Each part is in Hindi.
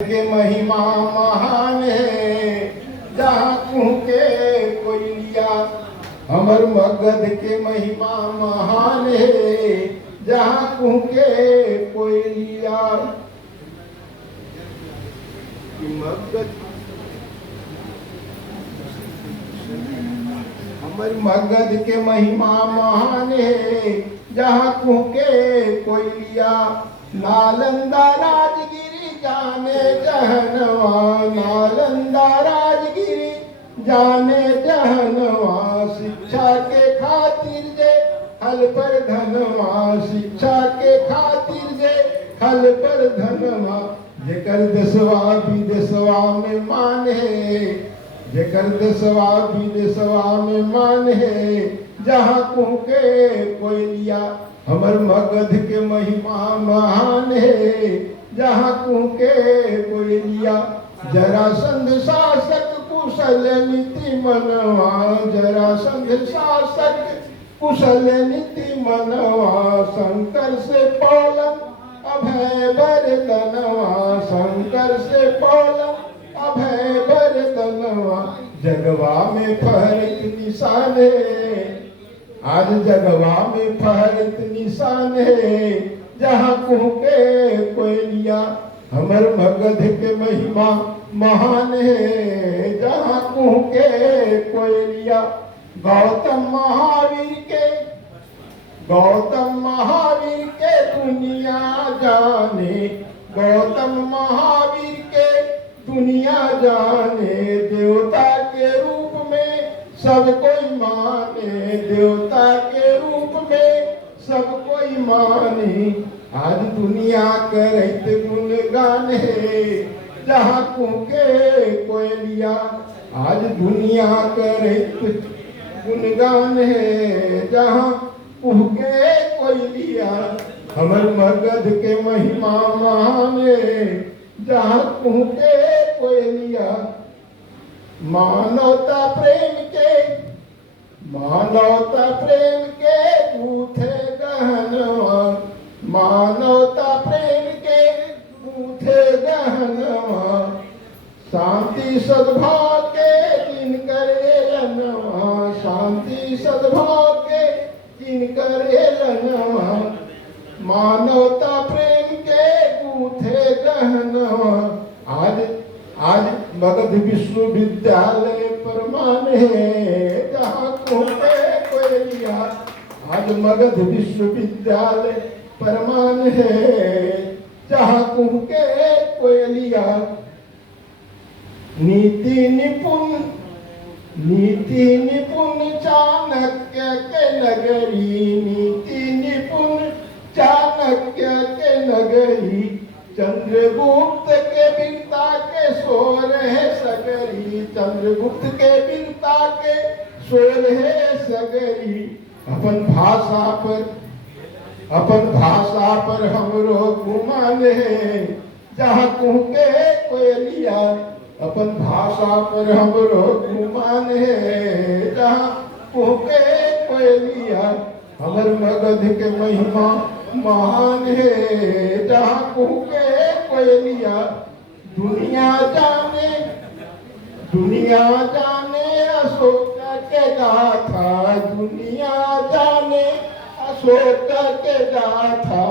के महिमा महान है, जहाँ कूके कोयलिया। हमर मगध के महिमा महान है, जहाँ कूके कोयलिया। मगध हमर मगध के महिमा महान है, जहाँ कूके कोयलिया। नालंदा राजगिरी जाने जहनवा, नालंदा राजगिरी जाने जहनवा। शिक्षा के खातिर जे हल पर धनवा, शिक्षा के खातिर जे हल पर धनवा। जेकर देशवा विदेशवा में मान है, जेकर देशवा विदेशवा में मान है, जहाँ कूके कोयलिया। हमर मगध के महिमा महान है, जहाँ कूके कोयलिया। जरासंध शासक कुशल नीति मनवा, जरासंध शासक कुशल नीति मनवा। शंकर से पौलन अभय बरतनवा, शंकर से पौलन अभय बरतनवा। जगवा में फहरित निशान है, आज जगवा में फहरित निशान है, जहाँ कूके कोयलिया। हमर मगध के महिमा महान है, जहाँ कूके कोयलिया। गौतम महावीर के, गौतम महावीर के दुनिया जाने, गौतम महावीर के दुनिया जाने। देवता के रूप में सब कोई माने, देवता के रूप में सब कोई माने। आज दुनिया करैत गुणगान है, जहाँ कूके कोयलिया। आज दुनिया करैत गुणगान है, जहाँ कूके कोयलिया। हमर मगध के महिमा महान है, जहाँ कूके कोयलिया। मानवता प्रेम के, मानवता प्रेम के गूथे गहनवा, मानवता प्रेम के गूथे गहनवा। शांति सद्भाव के जिनकर एलनवा, शांति सद्भाव के जिनकर एलनवा। मानवता प्रेम के गूथे गहनवा। आज मगध विश्वविद्यालय प्रमाण है, जहाँ कूके कोयलिया। आज मगध विश्वविद्यालय प्रमाण है, जहाँ कूके कोयलिया। नीति निपुण, नीति निपुण चाणक्य के नगरी, नीति निपुण चाणक्य के नगरी। चंद्रगुप्त के वीरता के शोर है सगरी, चंद्रगुप्त के वीरता के शोर है सगरी। अपन भाषा पर, अपन भाषा पर हमरो गुमान है, जहाँ कूके कोयलिया। अपन भाषा पर हमरो गुमान है, जहाँ कूके कोयलिया। हमर मगध के महिमा महान है, जहाँ कूके कोयलिया। दुनिया जाने, दुनिया जाने अशोक के गाथा, दुनिया जाने अशोक के गाथा।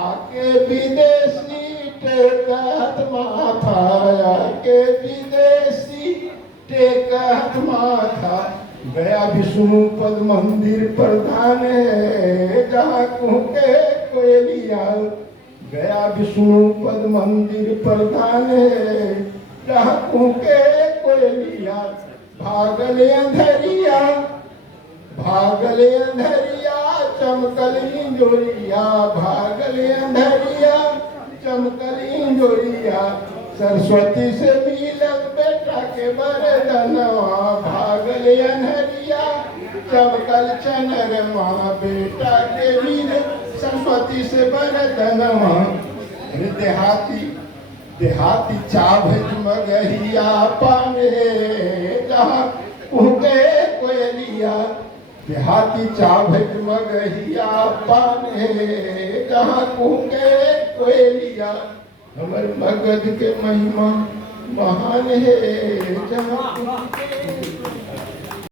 आके विदेशी टेकत माथा, आके विदेशी टेकत माथा। गया विष्णु पद मंदिर प्रधान है, जहाँ कूके कोयलिया। गया विष्णु पद मंदिर प्रधान है, जहाँ कूके कोयलिया। भागल अंधरिया, भागल अंधरिया चमकल इंजोरिया, भागल अंधरिया चमकल इंजोरिया। सरस्वती से मिलल बेटा के वरदनवा, भागल अनहरिया चमकल चनरमा। बेटा के मिल सरस्वती से वरदनवा। देहाती, देहाती चाभज मगहिया पाने, जहाँ कूके कोयलिया। देहाती चाभज मगहिया पाने, जहाँ कूके कोयलिया। हमारे मगध के महिमा महान है जहाँ